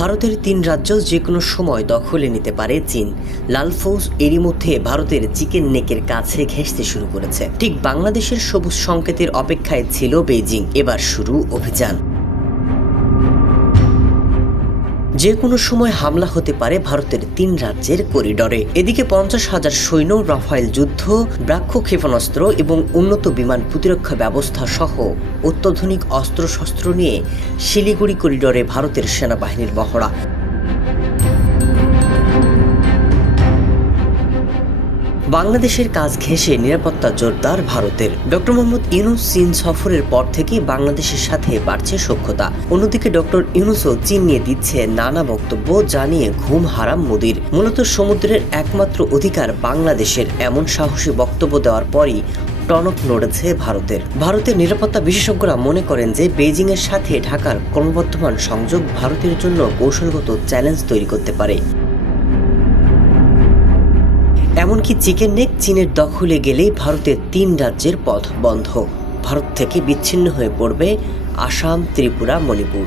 ভারতের তিন রাজ্য যে কোনো সময় দখলে নিতে পারে চীন। লাল ফৌজ এরই মধ্যে ভারতের চিকেন নেকের কাছে ঘেঁষতে শুরু করেছে। ঠিক বাংলাদেশের সবুজ সংকেতের অপেক্ষায় ছিল বেইজিং। এবার শুরু অভিযান। যে কোনো সময় হামলা হতে পারে ভারতের তিন রাজ্যের করিডরে। এদিকে পঞ্চাশ হাজার সৈন্য রাফাইল যুদ্ধ ব্রাক্ষ ক্ষেপণাস্ত্র এবং উন্নত বিমান প্রতিরক্ষা ব্যবস্থা সহ অত্যাধুনিক অস্ত্রশস্ত্র নিয়ে শিলিগুড়ি করিডরে ভারতের সেনাবাহিনীর মহড়া। বাংলাদেশের কাজ ঘেঁষে নিরাপত্তা জোরদার ভারতের। ডক্টর মোহাম্মদ ইউনুস চীন সফরের পর থেকে বাংলাদেশের সাথে বাড়ছে সখ্যতা। অন্যদিকে ডক্টর ইউনুসও চীন নিয়ে দিচ্ছে নানা বক্তব্য জানিয়ে ঘুম হারাম মোদির। মূলত সমুদ্রের একমাত্র অধিকার বাংলাদেশের, এমন সাহসী বক্তব্য দেওয়ার পরই টনক নড়েছে ভারতের। ভারতের নিরাপত্তা বিশেষজ্ঞরা মনে করেন যে বেজিং এর সাথে ঢাকার ক্রমবর্ধমান সংযোগ ভারতের জন্য কৌশলগত চ্যালেঞ্জ তৈরি করতে পারে। এমনকি চিকেন নেক চীনের দখলে গেলেই ভারতের তিন রাজ্যের পথ বন্ধ। ভারত থেকে বিচ্ছিন্ন হয়ে পড়বে আসাম, ত্রিপুরা, মণিপুর।